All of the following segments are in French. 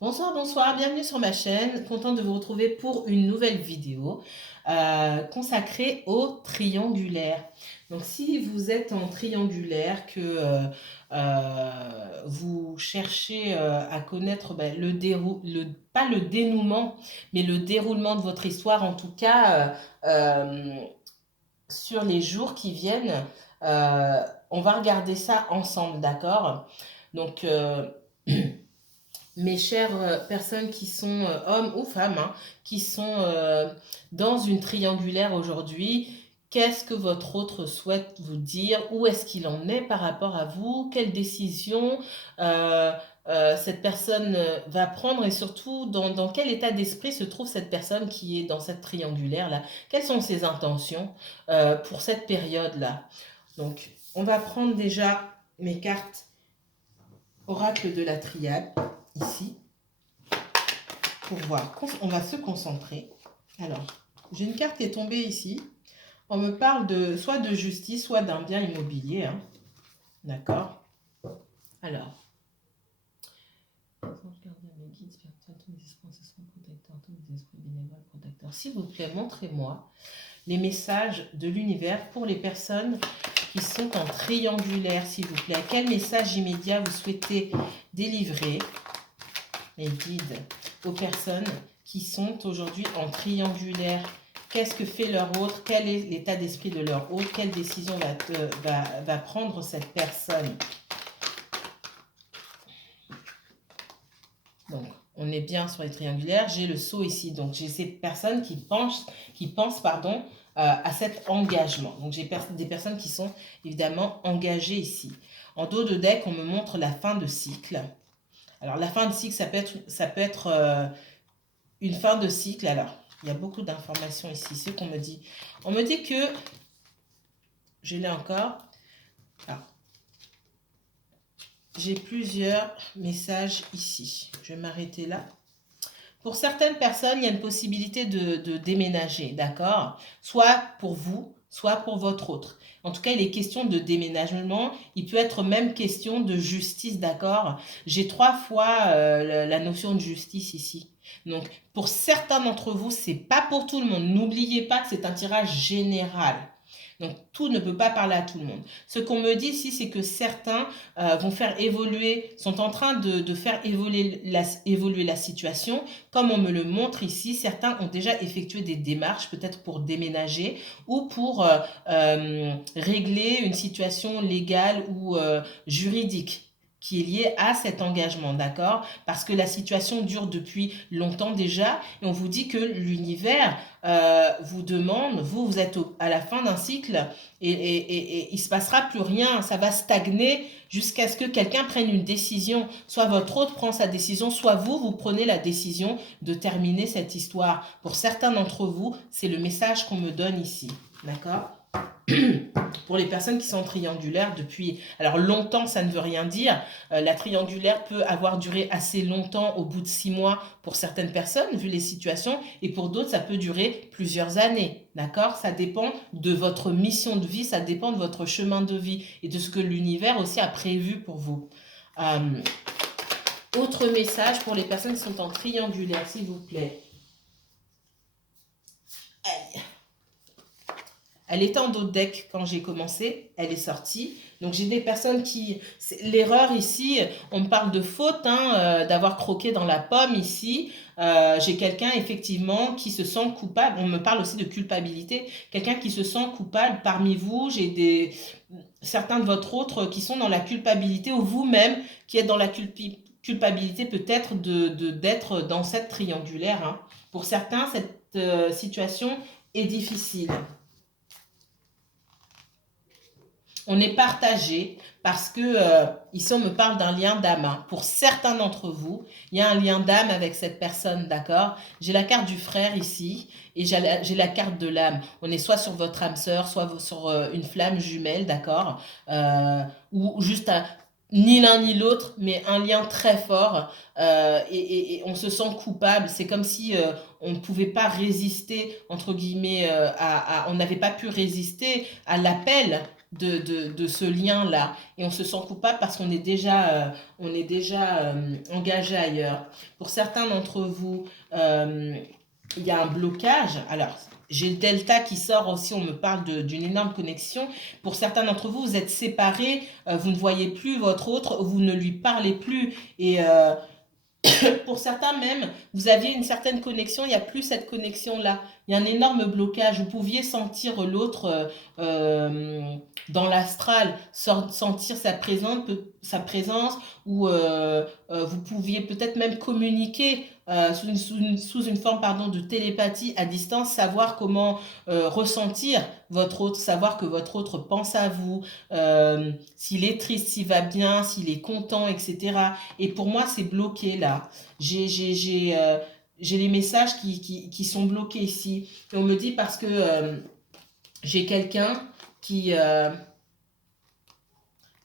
Bonsoir, bonsoir, bienvenue sur ma chaîne. Contente de vous retrouver pour une nouvelle vidéo consacrée au triangulaire. Donc, si vous êtes en triangulaire, que vous cherchez à connaître pas le dénouement, mais le déroulement de votre histoire, en tout cas sur les jours qui viennent, on va regarder ça ensemble, d'accord? Donc, mes chères personnes qui sont hommes ou femmes, hein, qui sont dans une triangulaire aujourd'hui, qu'est-ce que votre autre souhaite vous dire? Où est-ce qu'il en est par rapport à vous? Quelle décision euh, cette personne va prendre et surtout dans quel état d'esprit se trouve cette personne qui est dans cette triangulaire-là? Quelles sont ses intentions pour cette période-là? Donc, on va prendre déjà mes cartes oracle de la triade ici. Pour voir. On va se concentrer. Alors, j'ai une carte qui est tombée ici. On me parle de soit de justice, soit d'un bien immobilier. Hein. D'accord. Alors. S'il vous plaît, montrez-moi les messages de l'univers pour les personnes qui sont en triangulaire, s'il vous plaît. Quel message immédiat vous souhaitez délivrer, les guides, aux personnes qui sont aujourd'hui en triangulaire? Qu'est-ce que fait leur autre? Quel est l'état d'esprit de leur autre? Quelle décision va prendre cette personne? Donc, on est bien sur les triangulaires. J'ai le sceau ici. Donc, j'ai ces personnes qui pensent à cet engagement. Donc, j'ai des personnes qui sont évidemment engagées ici. En dos de deck, on me montre la fin de cycle. Alors, la fin de cycle, ça peut être une fin de cycle. Alors, il y a beaucoup d'informations ici. Ce qu'on me dit. On me dit que, je l'ai encore. Alors, j'ai plusieurs messages ici. Je vais m'arrêter là. Pour certaines personnes, il y a une possibilité de déménager, d'accord? Soit pour vous, soit pour votre autre. En tout cas, il est question de déménagement. Il peut être même question de justice, d'accord? J'ai 3 fois la notion de justice ici. Donc, pour certains d'entre vous, c'est pas pour tout le monde. N'oubliez pas que c'est un tirage général. Donc, tout ne peut pas parler à tout le monde. Ce qu'on me dit ici, c'est que certains sont en train de faire évoluer la situation. Comme on me le montre ici, certains ont déjà effectué des démarches, peut-être pour déménager ou pour régler une situation légale ou juridique qui est liée à cet engagement, d'accord? Parce que la situation dure depuis longtemps déjà et on vous dit que l'univers vous demande, vous êtes à la fin d'un cycle et il ne se passera plus rien, ça va stagner jusqu'à ce que quelqu'un prenne une décision. Soit votre autre prend sa décision, soit vous prenez la décision de terminer cette histoire. Pour certains d'entre vous, c'est le message qu'on me donne ici, d'accord? Pour les personnes qui sont triangulaires depuis... Alors longtemps, ça ne veut rien dire. La triangulaire peut avoir duré assez longtemps, au bout de 6 mois pour certaines personnes, vu les situations, et pour d'autres, ça peut durer plusieurs années. D'accord? Ça dépend de votre mission de vie, ça dépend de votre chemin de vie et de ce que l'univers aussi a prévu pour vous. Autre message pour les personnes qui sont en triangulaire, s'il vous plaît. Aïe. Elle était en dos de deck quand j'ai commencé, elle est sortie. Donc j'ai des personnes qui... L'erreur ici, on me parle de faute, hein, d'avoir croqué dans la pomme ici. J'ai quelqu'un effectivement qui se sent coupable. On me parle aussi de culpabilité. Quelqu'un qui se sent coupable parmi vous. J'ai certains de votre autre qui sont dans la culpabilité ou vous-même qui êtes dans la culpabilité peut-être d'être dans cette triangulaire. Hein. Pour certains, cette situation est difficile. On est partagé parce que ici on me parle d'un lien d'âme. Hein. Pour certains d'entre vous, il y a un lien d'âme avec cette personne, d'accord? J'ai la carte du frère ici et j'ai la carte de l'âme. On est soit sur votre âme sœur, soit sur une flamme jumelle, d'accord? Ou juste ni l'un ni l'autre, mais un lien très fort et on se sent coupable. C'est comme si on ne pouvait pas résister, entre guillemets, on n'avait pas pu résister à l'appel de ce lien-là. Et on se sent coupable parce qu'on est déjà engagé ailleurs. Pour certains d'entre vous, il y a un blocage. Alors, j'ai le delta qui sort aussi, on me parle d'une énorme connexion. Pour certains d'entre vous, vous êtes séparés, vous ne voyez plus votre autre, vous ne lui parlez plus. Et pour certains même, vous aviez une certaine connexion, il n'y a plus cette connexion-là. Il y a un énorme blocage. Vous pouviez sentir l'autre dans l'astral, sentir sa présence ou vous pouviez peut-être même communiquer sous une forme pardon, de télépathie à distance, savoir comment ressentir votre autre, savoir que votre autre pense à vous, s'il est triste, s'il va bien, s'il est content, etc. Et pour moi, c'est bloqué là. J'ai les messages qui sont bloqués ici. Et on me dit parce que j'ai quelqu'un qui, euh,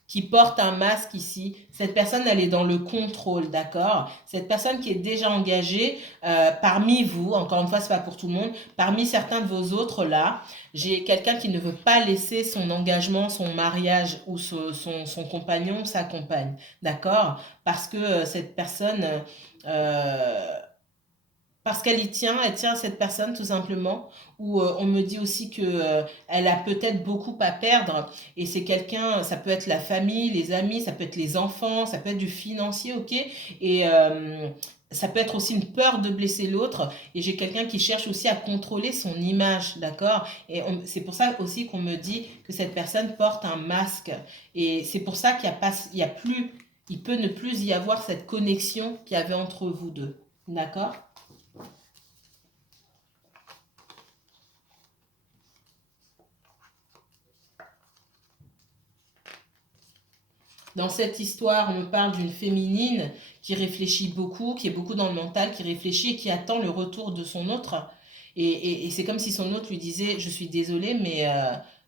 qui porte un masque ici. Cette personne, elle est dans le contrôle, d'accord? Cette personne qui est déjà engagée parmi vous, encore une fois, c'est pas pour tout le monde, parmi certains de vos autres là, j'ai quelqu'un qui ne veut pas laisser son engagement, son mariage ou son compagnon, sa compagne, d'accord? Parce que cette personne... parce qu'elle y tient, elle tient à cette personne tout simplement, ou on me dit aussi que elle a peut-être beaucoup à perdre, et c'est quelqu'un, ça peut être la famille, les amis, ça peut être les enfants, ça peut être du financier, ok, et ça peut être aussi une peur de blesser l'autre, et j'ai quelqu'un qui cherche aussi à contrôler son image, d'accord, et c'est pour ça aussi qu'on me dit que cette personne porte un masque, et c'est pour ça qu'il y a pas, il y a plus, il peut ne plus y avoir cette connexion qu'il y avait entre vous deux, d'accord. Dans cette histoire, on me parle d'une féminine qui réfléchit beaucoup, qui est beaucoup dans le mental, qui réfléchit et qui attend le retour de son autre. Et c'est comme si son autre lui disait, je suis désolée, mais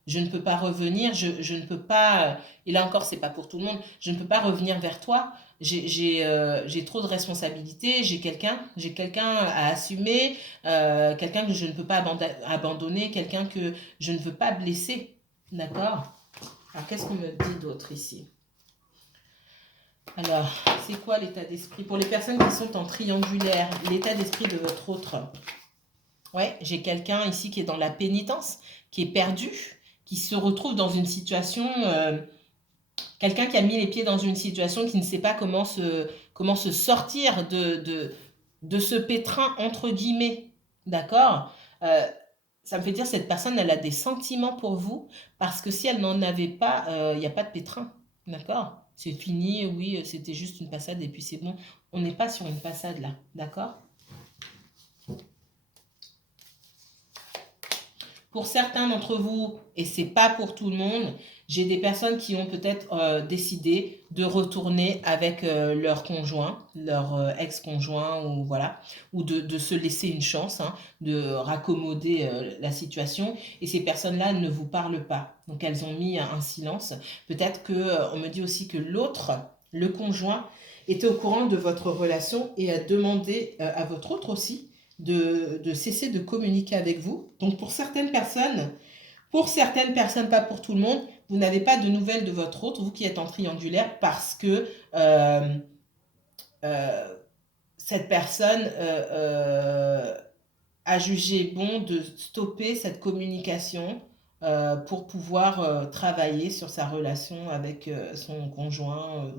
je ne peux pas revenir, je ne peux pas, et là encore, c'est pas pour tout le monde, je ne peux pas revenir vers toi. J'ai trop de responsabilités, j'ai quelqu'un à assumer, quelqu'un que je ne peux pas abandonner, quelqu'un que je ne veux pas blesser. D'accord? Alors, qu'est-ce qu'on me dit d'autre ici? Alors, c'est quoi l'état d'esprit? Pour les personnes qui sont en triangulaire, l'état d'esprit de votre autre. Ouais, j'ai quelqu'un ici qui est dans la pénitence, qui est perdu, qui se retrouve dans une situation, quelqu'un qui a mis les pieds dans une situation qui ne sait pas comment se sortir de ce pétrin, entre guillemets. D'accord? Ça me fait dire cette personne, elle a des sentiments pour vous, parce que si elle n'en avait pas, il n'y a pas de pétrin. D'accord? C'est fini, oui, c'était juste une passade et puis c'est bon. On n'est pas sur une passade là. D'accord? Pour certains d'entre vous, et c'est pas pour tout le monde, j'ai des personnes qui ont peut-être décidé de retourner avec leur conjoint, leur ex-conjoint, ou voilà, ou de se laisser une chance, hein, de raccommoder la situation. Et ces personnes-là ne vous parlent pas. Donc elles ont mis un silence. Peut-être que on me dit aussi que l'autre, le conjoint, était au courant de votre relation et a demandé à votre autre aussi de cesser de communiquer avec vous. Donc pour certaines personnes, pas pour tout le monde, vous n'avez pas de nouvelles de votre autre, vous qui êtes en triangulaire, parce que euh, cette personne a jugé bon de stopper cette communication pour pouvoir travailler sur sa relation avec son conjoint.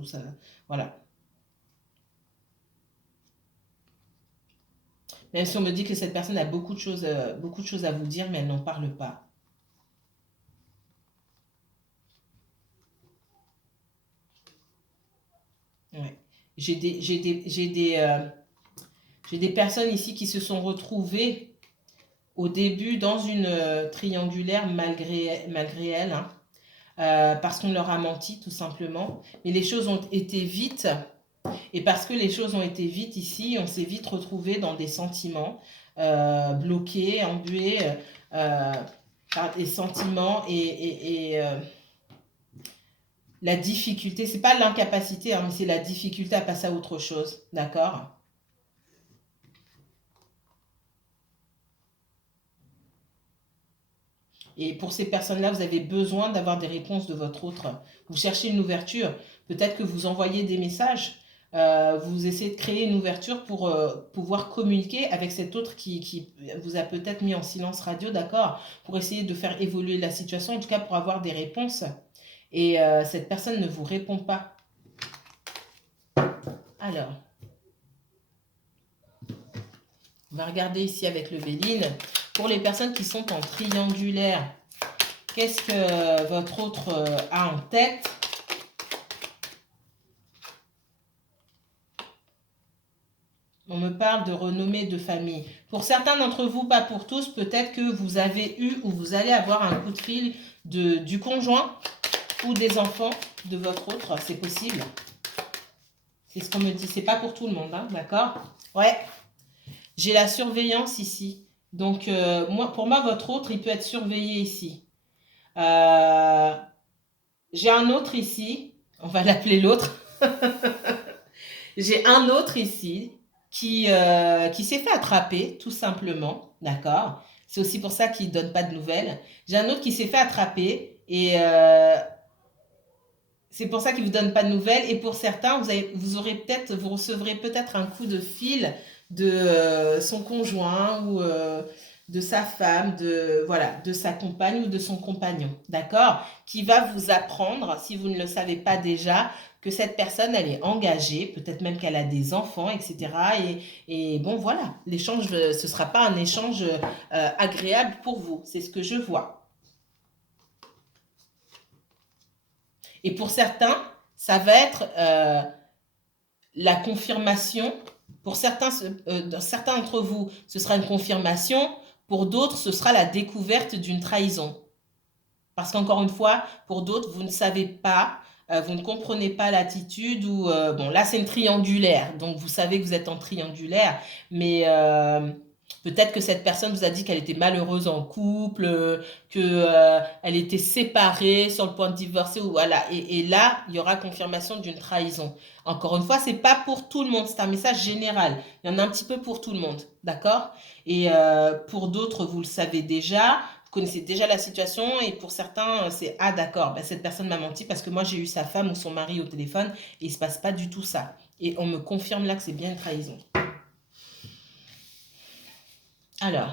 Voilà. Même si on me dit que cette personne a beaucoup de choses à vous dire, mais elle n'en parle pas. Ouais. J'ai des personnes ici qui se sont retrouvées au début dans une triangulaire malgré elles, hein, parce qu'on leur a menti tout simplement. Mais les choses ont été vite, et parce que les choses ont été vite ici, on s'est vite retrouvé dans des sentiments bloqués, embués par des sentiments et la difficulté, c'est pas l'incapacité, hein, mais c'est la difficulté à passer à autre chose, d'accord? Et pour ces personnes-là, vous avez besoin d'avoir des réponses de votre autre. Vous cherchez une ouverture. Peut-être que vous envoyez des messages. Vous essayez de créer une ouverture pour pouvoir communiquer avec cet autre qui vous a peut-être mis en silence radio, d'accord? Pour essayer de faire évoluer la situation, en tout cas pour avoir des réponses. Et cette personne ne vous répond pas. Alors, on va regarder ici avec le Béline. Pour les personnes qui sont en triangulaire, qu'est-ce que votre autre a en tête? On me parle de renommée de famille. Pour certains d'entre vous, pas pour tous, peut-être que vous avez eu ou vous allez avoir un coup de fil du conjoint ou des enfants de votre autre. C'est possible. C'est ce qu'on me dit. C'est pas pour tout le monde, hein, d'accord? Ouais. J'ai la surveillance ici. Donc, pour moi, votre autre, il peut être surveillé ici. J'ai un autre ici. On va l'appeler l'autre. J'ai un autre ici qui s'est fait attraper, tout simplement. D'accord? C'est aussi pour ça qu'il ne donne pas de nouvelles. J'ai un autre qui s'est fait attraper et c'est pour ça qu'il ne vous donne pas de nouvelles. Et pour certains, vous recevrez peut-être un coup de fil de son conjoint ou de sa femme, de sa compagne ou de son compagnon, d'accord? Qui va vous apprendre, si vous ne le savez pas déjà, que cette personne, elle est engagée, peut-être même qu'elle a des enfants, etc. Et bon, voilà, l'échange, ce ne sera pas un échange agréable pour vous. C'est ce que je vois. Et pour certains, ça va être la confirmation. Pour certains d'entre vous, ce sera une confirmation. Pour d'autres, ce sera la découverte d'une trahison. Parce qu'encore une fois, pour d'autres, vous ne savez pas, vous ne comprenez pas l'attitude ou bon, là c'est une triangulaire, donc vous savez que vous êtes en triangulaire, mais peut-être que cette personne vous a dit qu'elle était malheureuse en couple, qu'elle était séparée, sur le point de divorcer, ou voilà. Et là, il y aura confirmation d'une trahison. Encore une fois, c'est pas pour tout le monde, c'est un message général. Il y en a un petit peu pour tout le monde, d'accord? Et pour d'autres, vous le savez déjà, vous connaissez déjà la situation, et pour certains, c'est ah d'accord, ben, cette personne m'a menti parce que moi j'ai eu sa femme ou son mari au téléphone et il se passe pas du tout ça. Et on me confirme là que c'est bien une trahison. Alors,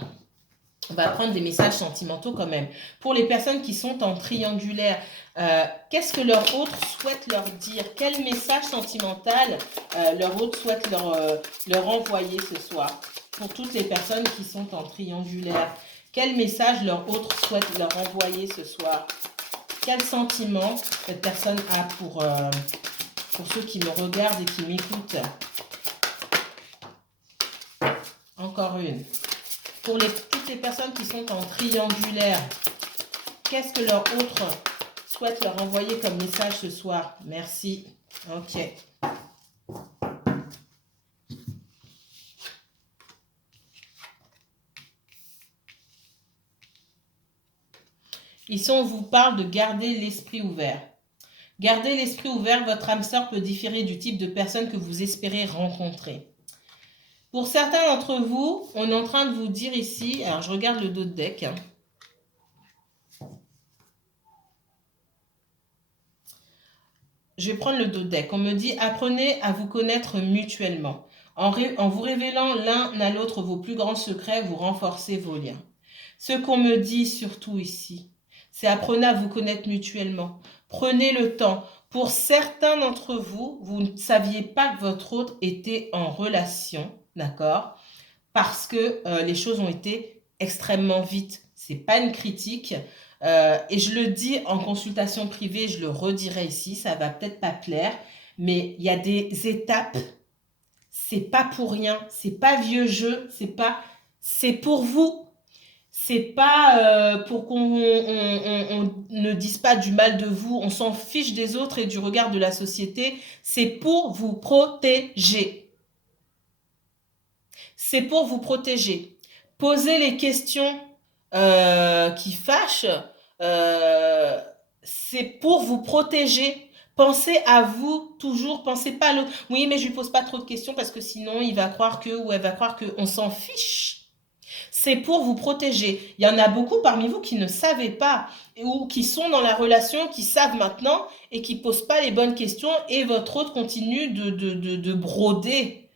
on va prendre des messages sentimentaux quand même. Pour les personnes qui sont en triangulaire, qu'est-ce que leur autre souhaite leur dire? Quel message sentimental leur autre souhaite leur envoyer ce soir? Pour toutes les personnes qui sont en triangulaire, quel message leur autre souhaite leur envoyer ce soir? Quel sentiment cette personne a pour ceux qui me regardent et qui m'écoutent? Encore une. Pour toutes les personnes qui sont en triangulaire, qu'est-ce que leur autre souhaite leur envoyer comme message ce soir? Merci. Ok. Ici, on vous parle de garder l'esprit ouvert. Gardez l'esprit ouvert, votre âme sœur peut différer du type de personne que vous espérez rencontrer. Pour certains d'entre vous, on est en train de vous dire ici, alors je regarde le dos de deck. Je vais prendre le dos de deck. On me dit, apprenez à vous connaître mutuellement. En vous révélant l'un à l'autre vos plus grands secrets, vous renforcez vos liens. Ce qu'on me dit surtout ici, c'est apprenez à vous connaître mutuellement. Prenez le temps. Pour certains d'entre vous, vous ne saviez pas que votre autre était en relation, d'accord? Parce que les choses ont été extrêmement vite. Ce n'est pas une critique. Et je le dis en consultation privée, je le redirai ici, ça va peut-être pas plaire, mais il y a des étapes, c'est pas pour rien, c'est pas vieux jeu, c'est pour vous. C'est pas pour qu'on ne dise pas du mal de vous, on s'en fiche des autres et du regard de la société, c'est pour vous protéger. C'est pour vous protéger. Posez les questions qui fâchent, c'est pour vous protéger. Pensez à vous toujours, pensez pas à l'autre. Oui, mais je lui pose pas trop de questions parce que sinon il va croire que ou elle va croire que on s'en fiche. c'est pour vous protéger. Il y en a beaucoup parmi vous qui ne savaient pas ou qui sont dans la relation, qui savent maintenant et qui ne posent pas les bonnes questions et votre autre continue de broder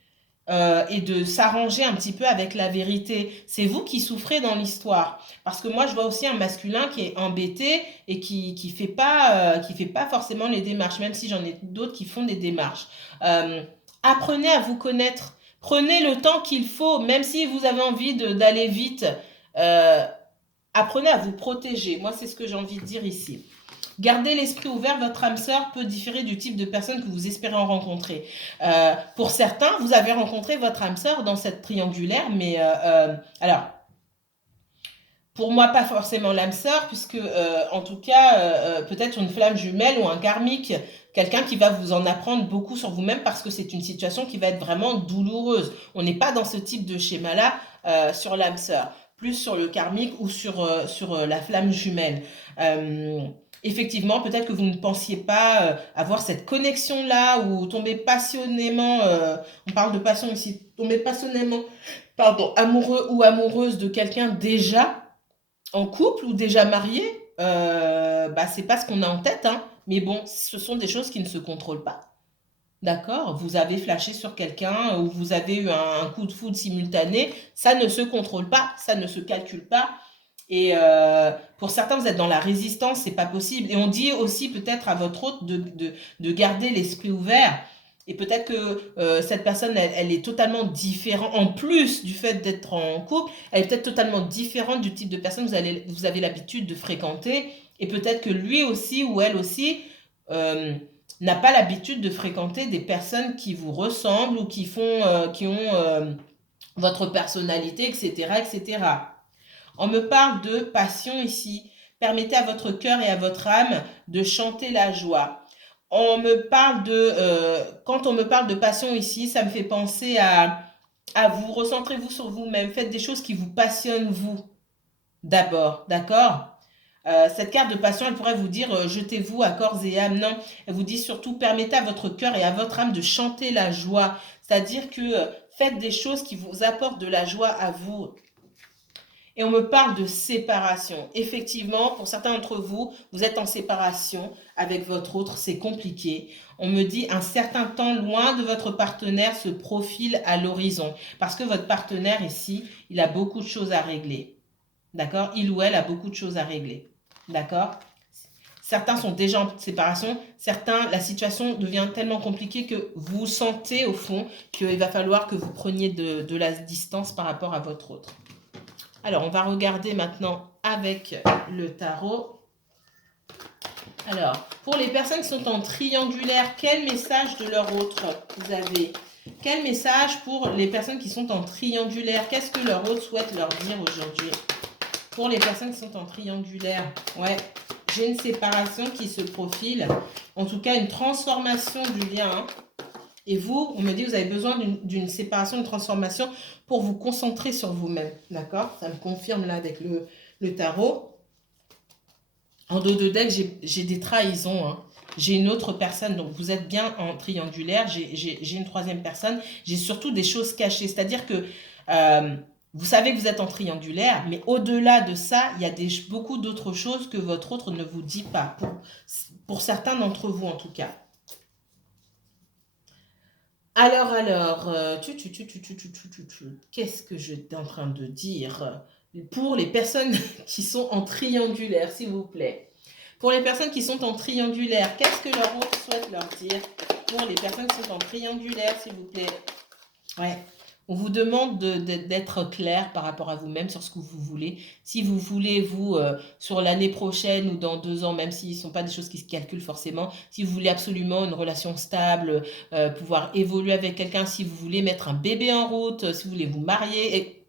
et de s'arranger un petit peu avec la vérité. C'est vous qui souffrez dans l'histoire. Parce que moi, je vois aussi un masculin qui est embêté et qui fait pas forcément les démarches, même si j'en ai d'autres qui font des démarches. Apprenez à vous connaître. Prenez le temps qu'il faut, même si vous avez envie d'aller vite. Euh, Apprenez à vous protéger. Moi, c'est ce que j'ai envie de dire ici. Gardez l'esprit ouvert, votre âme sœur peut différer du type de personne que vous espérez en rencontrer. Pour certains, vous avez rencontré votre âme sœur dans cette triangulaire, mais alors, pour moi, pas forcément l'âme sœur, puisque en tout cas, peut-être une flamme jumelle ou un karmique, quelqu'un qui va vous en apprendre beaucoup sur vous-même parce que c'est une situation qui va être vraiment douloureuse. On n'est pas dans ce type de schéma-là sur l'âme sœur, plus sur le karmique ou sur la flamme jumelle. Effectivement, peut-être que vous ne pensiez pas avoir cette connexion-là ou tomber passionnément, on parle de passion ici, tomber passionnément, pardon, amoureux ou amoureuse de quelqu'un déjà en couple ou déjà marié, c'est pas ce qu'on a en tête, hein. Mais bon, ce sont des choses qui ne se contrôlent pas. D'accord? Vous avez flashé sur quelqu'un ou vous avez eu un coup de foudre simultané, ça ne se contrôle pas, ça ne se calcule pas. Et pour certains, vous êtes dans la résistance, c'est pas possible. Et on dit aussi peut-être à votre hôte de garder l'esprit ouvert. Et peut-être que cette personne, elle est totalement différente, en plus du fait d'être en couple, elle est peut-être totalement différente du type de personne que vous avez l'habitude de fréquenter. Et peut-être que lui aussi ou elle aussi euh, n'a pas l'habitude de fréquenter des personnes qui vous ressemblent ou qui ont votre personnalité, etc., etc. On me parle de passion ici. Permettez à votre cœur et à votre âme de chanter la joie. Quand on me parle de passion ici, ça me fait penser à vous, recentrez-vous sur vous-même, faites des choses qui vous passionnent vous, d'abord, d'accord? Cette carte de passion, elle pourrait vous dire jetez-vous à corps et âme. Non, elle vous dit surtout permettez à votre cœur et à votre âme de chanter la joie. C'est-à-dire que faites des choses qui vous apportent de la joie à vous. Et on me parle de séparation. Effectivement, pour certains d'entre vous, vous êtes en séparation avec votre autre, c'est compliqué. On me dit un certain temps loin de votre partenaire se profile à l'horizon. Parce que votre partenaire ici, il a beaucoup de choses à régler. D'accord? Il ou elle a beaucoup de choses à régler. D'accord? Certains sont déjà en séparation, certains, la situation devient tellement compliquée que vous sentez au fond qu'il va falloir que vous preniez de la distance par rapport à votre autre. Alors, on va regarder maintenant avec le tarot. Alors, pour les personnes qui sont en triangulaire, quel message de leur autre vous avez? Quel message pour les personnes qui sont en triangulaire? Qu'est-ce que leur autre souhaite leur dire aujourd'hui? Pour les personnes qui sont en triangulaire, ouais, j'ai une séparation qui se profile. En tout cas, une transformation du lien. Hein. Et vous, on me dit que vous avez besoin d'une séparation, d'une transformation pour vous concentrer sur vous-même. D'accord? Ça me confirme là avec le tarot. En dos de deck, j'ai des trahisons. Hein. J'ai une autre personne, donc vous êtes bien en triangulaire. J'ai une troisième personne. J'ai surtout des choses cachées. C'est-à-dire que vous savez que vous êtes en triangulaire, mais au-delà de ça, il y a beaucoup d'autres choses que votre autre ne vous dit pas. Pour certains d'entre vous, en tout cas. Alors, qu'est-ce que j'étais en train de dire pour les personnes qui sont en triangulaire, s'il vous plaît. Pour les personnes qui sont en triangulaire, qu'est-ce que leur autre souhaite leur dire pour les personnes qui sont en triangulaire, s'il vous plaît. Ouais. On vous demande d'être clair par rapport à vous-même sur ce que vous voulez. Si vous voulez, vous, sur l'année prochaine ou dans 2 ans, même s'ils ne sont pas des choses qui se calculent forcément, si vous voulez absolument une relation stable, pouvoir évoluer avec quelqu'un, si vous voulez mettre un bébé en route, si vous voulez vous marier, et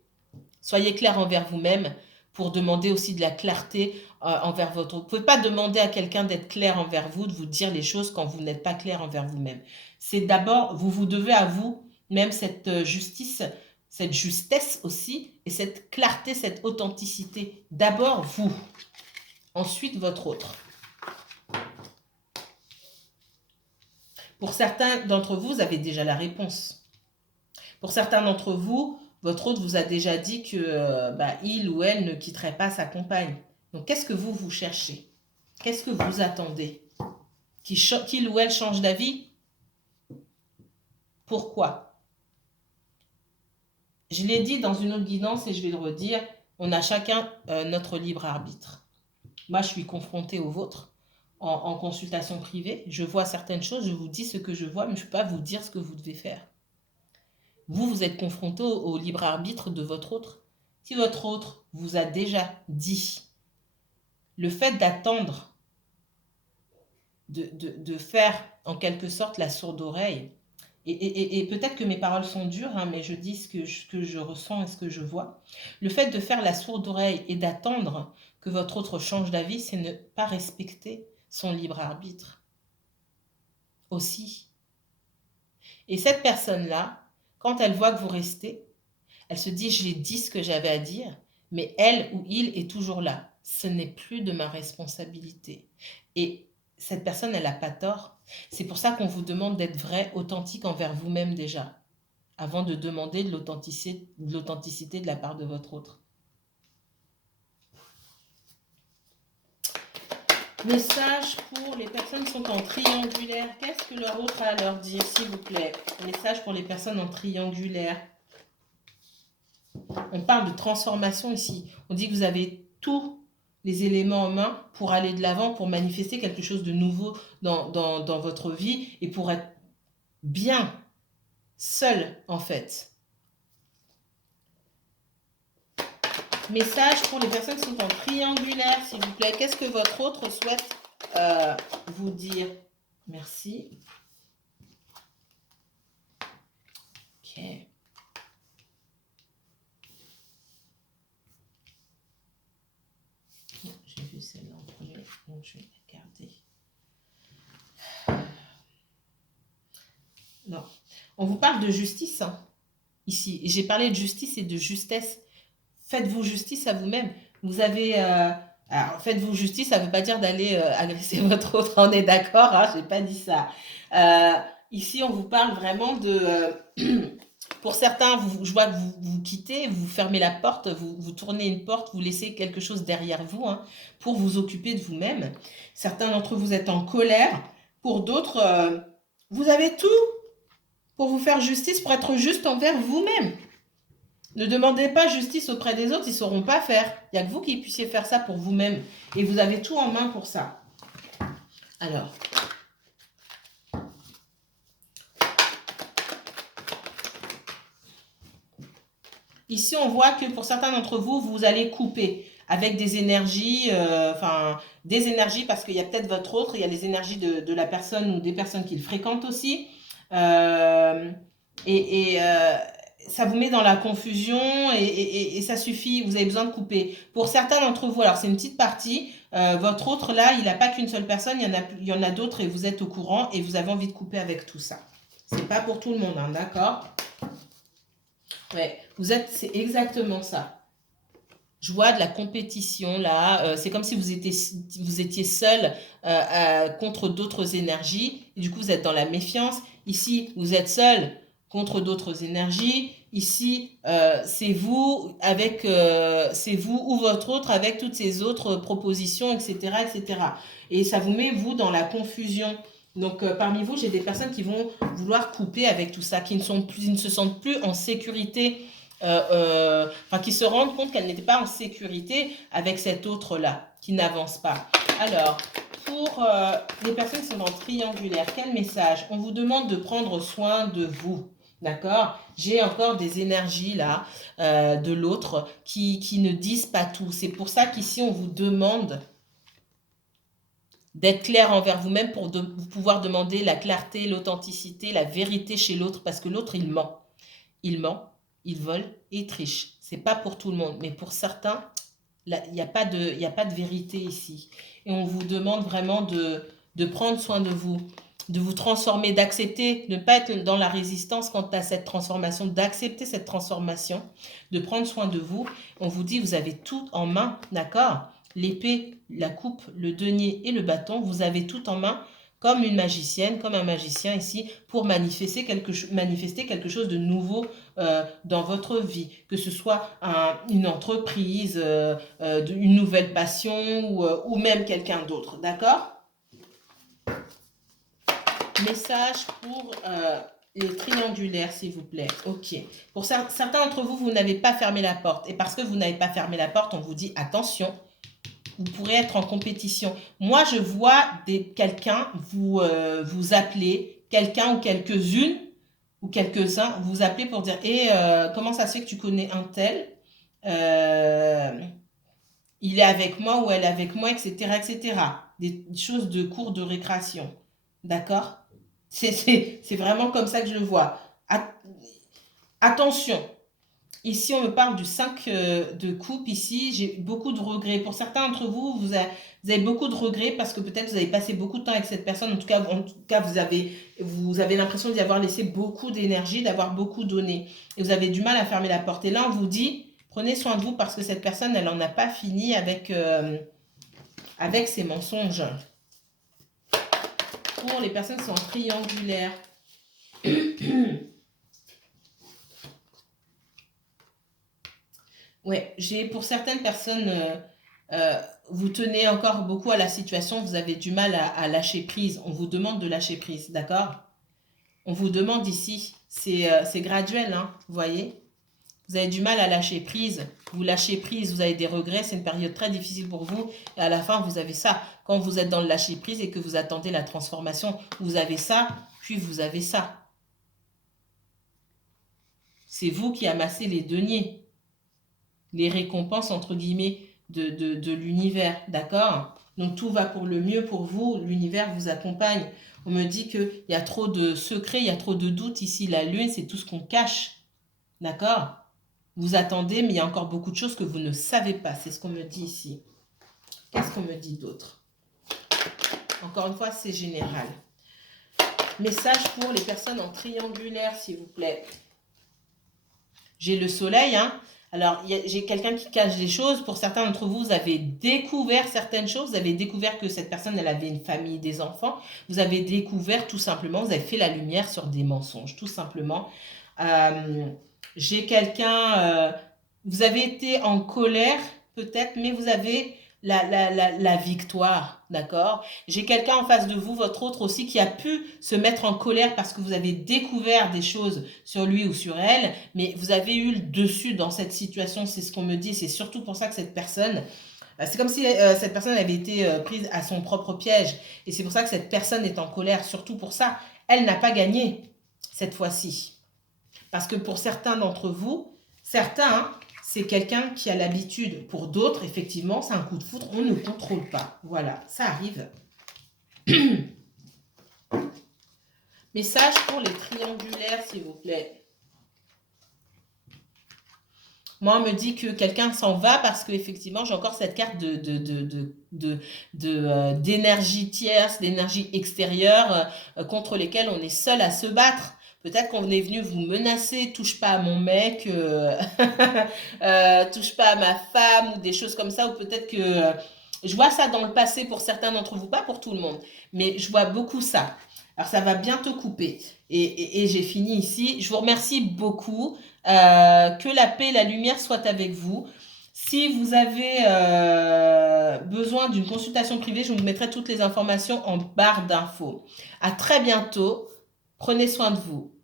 soyez clair envers vous-même pour demander aussi de la clarté envers votre... Vous ne pouvez pas demander à quelqu'un d'être clair envers vous, de vous dire les choses quand vous n'êtes pas clair envers vous-même. C'est d'abord, vous devez à vous même cette justice, cette justesse aussi, et cette clarté, cette authenticité. D'abord vous, ensuite votre autre. Pour certains d'entre vous, vous avez déjà la réponse. Pour certains d'entre vous, votre autre vous a déjà dit que il ou elle ne quitterait pas sa compagne. Donc, qu'est-ce que vous cherchez? Qu'est-ce que vous attendez? Qu'il ou elle change d'avis? Pourquoi? Je l'ai dit dans une autre guidance et je vais le redire, on a chacun notre libre arbitre. Moi, je suis confrontée au vôtre en consultation privée. Je vois certaines choses, je vous dis ce que je vois, mais je ne peux pas vous dire ce que vous devez faire. Vous êtes confronté au libre arbitre de votre autre. Si votre autre vous a déjà dit le fait d'attendre, de faire en quelque sorte la sourde oreille, et peut-être que mes paroles sont dures, hein, mais je dis ce que je ressens et ce que je vois. Le fait de faire la sourde oreille et d'attendre que votre autre change d'avis, c'est ne pas respecter son libre arbitre aussi. Et cette personne-là, quand elle voit que vous restez, elle se dit, j'ai dit ce que j'avais à dire, mais elle ou il est toujours là. Ce n'est plus de ma responsabilité. Et cette personne, elle n'a pas tort. C'est pour ça qu'on vous demande d'être vrai, authentique envers vous-même déjà, avant de demander de l'authenticité de la part de votre autre. Message pour les personnes qui sont en triangulaire. Qu'est-ce que leur autre a à leur dire, s'il vous plaît? Message pour les personnes en triangulaire. On parle de transformation ici. On dit que vous avez tous les éléments en main pour aller de l'avant, pour manifester quelque chose de nouveau dans votre vie et pour être bien seul, en fait. Message pour les personnes qui sont en triangulaire, s'il vous plaît. Qu'est-ce que votre autre souhaite vous dire? Merci. Ok. J'ai vu celle-là en premier, donc je vais la garder. Non. On vous parle de justice, hein, ici. Et j'ai parlé de justice et de justesse. Faites-vous justice à vous-même. Vous avez... alors, faites-vous justice, ça ne veut pas dire d'aller agresser votre autre, on est d'accord, hein, je n'ai pas dit ça. Ici, on vous parle vraiment de... pour certains, je vois que vous quittez, vous fermez la porte, vous tournez une porte, vous laissez quelque chose derrière vous, hein, pour vous occuper de vous-même. Certains d'entre vous êtes en colère. Pour d'autres, vous avez tout pour vous faire justice, pour être juste envers vous-même. Ne demandez pas justice auprès des autres, ils ne sauront pas faire. Il n'y a que vous qui puissiez faire ça pour vous-même. Et vous avez tout en main pour ça. Alors. Ici, on voit que pour certains d'entre vous, vous allez couper avec des énergies, des énergies parce qu'il y a peut-être votre autre, il y a les énergies de la personne ou des personnes qui le fréquentent aussi. Ça vous met dans la confusion et ça suffit, vous avez besoin de couper. Pour certains d'entre vous, alors c'est une petite partie, votre autre là, il n'a pas qu'une seule personne, il y en a d'autres et vous êtes au courant et vous avez envie de couper avec tout ça. C'est pas pour tout le monde, hein, d'accord? Ouais, c'est exactement ça. Je vois de la compétition là, c'est comme si vous étiez seul contre d'autres énergies, et du coup vous êtes dans la méfiance. Ici, vous êtes seul contre d'autres énergies. Ici, c'est vous ou votre autre avec toutes ces autres propositions, etc., etc. Et ça vous met, vous, dans la confusion. Donc, parmi vous, j'ai des personnes qui vont vouloir couper avec tout ça, qui ne se sentent plus en sécurité, qui se rendent compte qu'elles n'étaient pas en sécurité avec cet autre-là, qui n'avance pas. Alors, pour les personnes qui sont en triangulaire, quel message? On vous demande de prendre soin de vous. D'accord? J'ai encore des énergies là, de l'autre, qui ne disent pas tout. C'est pour ça qu'ici, on vous demande d'être clair envers vous-même pour pouvoir demander la clarté, l'authenticité, la vérité chez l'autre, parce que l'autre, il ment. Il ment, il vole et il triche. C'est pas pour tout le monde, mais pour certains, il n'y a pas de vérité ici. Et on vous demande vraiment de prendre soin de vous transformer, d'accepter, de ne pas être dans la résistance quant à cette transformation, d'accepter cette transformation, de prendre soin de vous. On vous dit, vous avez tout en main, d'accord? L'épée, la coupe, le denier et le bâton, vous avez tout en main comme une magicienne, comme un magicien ici, pour manifester quelque chose de nouveau dans votre vie, que ce soit une entreprise, une nouvelle passion ou même quelqu'un d'autre, d'accord? Message pour les triangulaires, s'il vous plaît. Ok. Pour certains d'entre vous, vous n'avez pas fermé la porte. Et parce que vous n'avez pas fermé la porte, on vous dit attention, vous pourrez être en compétition. Moi, je vois quelqu'un vous appeler, quelqu'un ou quelques-unes ou quelques-uns vous appeler pour dire comment ça se fait que tu connais un tel il est avec moi ou elle est avec moi, etc., etc. Des choses de cours de récréation. D'accord? C'est vraiment comme ça que je le vois. Attention, ici on me parle du 5 de coupe. Ici, j'ai beaucoup de regrets. Pour certains d'entre vous, vous avez beaucoup de regrets parce que peut-être vous avez passé beaucoup de temps avec cette personne. En tout cas vous avez l'impression d'y avoir laissé beaucoup d'énergie, d'avoir beaucoup donné. Et vous avez du mal à fermer la porte. Et là, on vous dit, prenez soin de vous parce que cette personne, elle n'en a pas fini avec ses mensonges. Pour les personnes qui sont en triangulaire. Ouais, pour certaines personnes, vous tenez encore beaucoup à la situation, vous avez du mal à lâcher prise. On vous demande de lâcher prise, d'accord? On vous demande ici, c'est graduel, hein, vous voyez? Vous avez du mal à lâcher prise, vous lâchez prise, vous avez des regrets, c'est une période très difficile pour vous. Et à la fin, vous avez ça. Quand vous êtes dans le lâcher prise et que vous attendez la transformation, vous avez ça, puis vous avez ça. C'est vous qui amassez les deniers, les récompenses, entre guillemets, de l'univers, d'accord? Donc tout va pour le mieux pour vous, l'univers vous accompagne. On me dit qu'il y a trop de secrets, il y a trop de doutes ici. La lune, c'est tout ce qu'on cache, d'accord? Vous attendez, mais il y a encore beaucoup de choses que vous ne savez pas. C'est ce qu'on me dit ici. Qu'est-ce qu'on me dit d'autre? Encore une fois, c'est général. Message pour les personnes en triangulaire, s'il vous plaît. J'ai le soleil, hein. Alors, j'ai quelqu'un qui cache des choses. Pour certains d'entre vous, vous avez découvert certaines choses. Vous avez découvert que cette personne, elle avait une famille, des enfants. Vous avez découvert tout simplement, vous avez fait la lumière sur des mensonges, tout simplement. J'ai quelqu'un, vous avez été en colère peut-être, mais vous avez la victoire, d'accord? J'ai quelqu'un en face de vous, votre autre aussi, qui a pu se mettre en colère parce que vous avez découvert des choses sur lui ou sur elle, mais vous avez eu le dessus dans cette situation, c'est ce qu'on me dit, c'est surtout pour ça que cette personne... C'est comme si cette personne avait été prise à son propre piège. Et c'est pour ça que cette personne est en colère, surtout pour ça. Elle n'a pas gagné cette fois-ci. Parce que pour certains d'entre vous, certains, c'est quelqu'un qui a l'habitude. Pour d'autres, effectivement, c'est un coup de foudre. On ne contrôle pas. Voilà, ça arrive. Message pour les triangulaires, s'il vous plaît. Moi, on me dit que quelqu'un s'en va parce qu'effectivement, j'ai encore cette carte d'énergie tierce, d'énergie extérieure contre lesquelles on est seul à se battre. Peut-être qu'on est venu vous menacer, touche pas à mon mec, touche pas à ma femme, ou des choses comme ça, ou peut-être que... je vois ça dans le passé pour certains d'entre vous, pas pour tout le monde, mais je vois beaucoup ça. Alors, ça va bientôt couper. Et j'ai fini ici. Je vous remercie beaucoup. Que la paix et la lumière soient avec vous. Si vous avez besoin d'une consultation privée, je vous mettrai toutes les informations en barre d'infos. À très bientôt. Prenez soin de vous.